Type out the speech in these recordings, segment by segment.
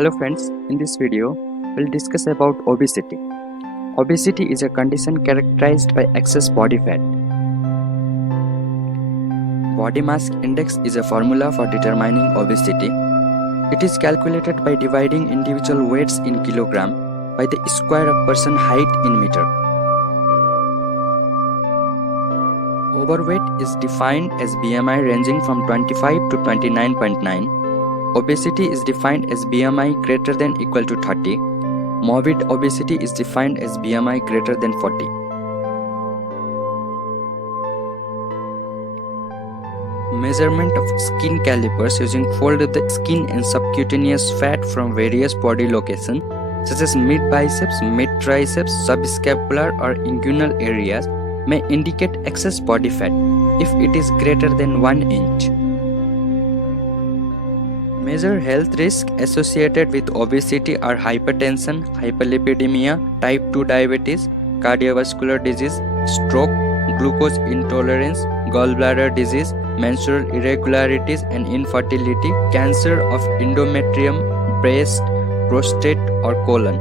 Hello friends, in this video, we'll discuss about obesity. Obesity is a condition characterized by excess body fat. Body mass index is a formula for determining obesity. It is calculated by dividing individual weights in kilogram by the square of person height in meter. Overweight is defined as BMI ranging from 25 to 29.9. Obesity is defined as BMI greater than or equal to 30. Morbid obesity is defined as BMI greater than 40. Measurement of skin calipers using fold of the skin and subcutaneous fat from various body locations such as mid-biceps, mid-triceps, subscapular or inguinal areas may indicate excess body fat if it is greater than 1 inch. Major health risks associated with obesity are hypertension, hyperlipidemia, type 2 diabetes, cardiovascular disease, stroke, glucose intolerance, gallbladder disease, menstrual irregularities and infertility, cancer of endometrium, breast, prostate or colon.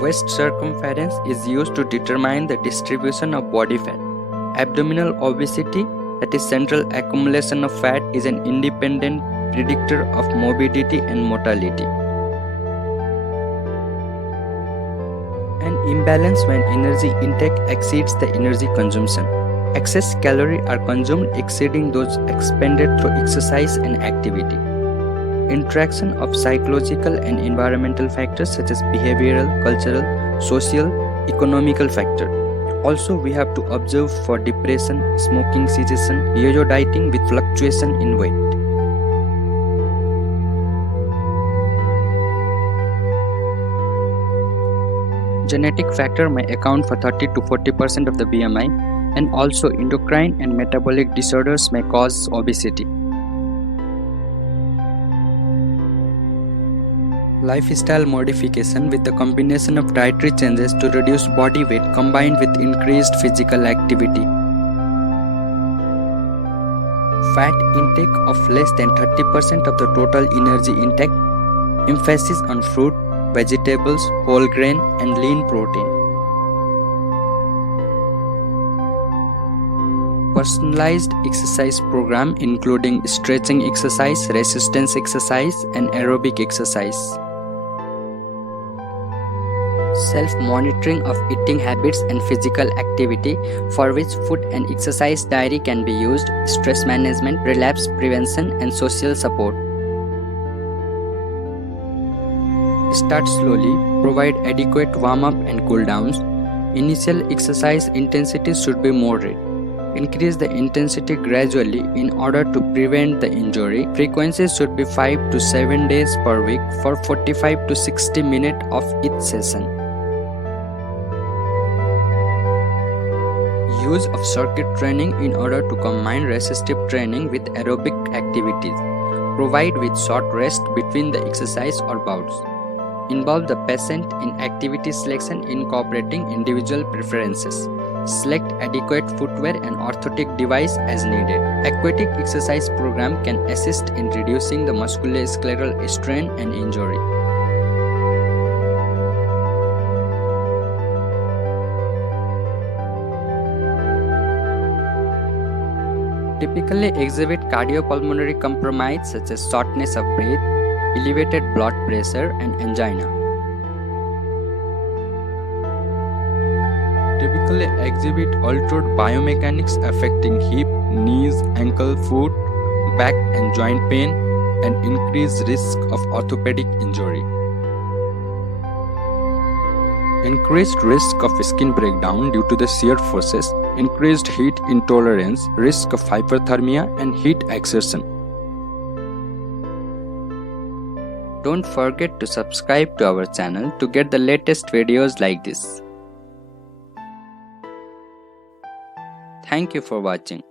Waist circumference is used to determine the distribution of body fat. Abdominal obesity, that is central accumulation of fat, is an independent predictor of morbidity and mortality. An imbalance when energy intake exceeds the energy consumption. Excess calories are consumed exceeding those expended through exercise and activity. Interaction of psychological and environmental factors such as behavioral, cultural, social, economical factors. Also, we have to observe for depression, smoking cessation, yo-yo dieting with fluctuation in weight. Genetic factor may account for 30 to 40% of the BMI, and also endocrine and metabolic disorders may cause obesity. Lifestyle modification with the combination of dietary changes to reduce body weight combined with increased physical activity. Fat intake of less than 30% of the total energy intake. Emphasis on fruit, vegetables, whole grain and lean protein. Personalized exercise program including stretching exercise, resistance exercise and aerobic exercise. Self-monitoring of eating habits and physical activity for which food and exercise diary can be used, stress management, relapse prevention and social support. Start slowly, provide adequate warm-up and cool-downs. Initial exercise intensity should be moderate. Increase the intensity gradually in order to prevent the injury. Frequency should be 5 to 7 days per week for 45 to 60 minutes of each session. Use of circuit training in order to combine resistive training with aerobic activities. Provide with short rest between the exercise or bouts. Involve the patient in activity selection incorporating individual preferences. Select adequate footwear and orthotic device as needed. Aquatic exercise program can assist in reducing the musculoskeletal strain and injury. Typically exhibit cardiopulmonary compromise such as shortness of breath, elevated blood pressure and angina. Typically exhibit altered biomechanics affecting hip, knees, ankle, foot, back and joint pain and increased risk of orthopedic injury. Increased risk of skin breakdown due to the shear forces, increased heat intolerance, risk of hyperthermia and heat exertion. Don't forget to subscribe to our channel to get the latest videos like this. Thank you for watching.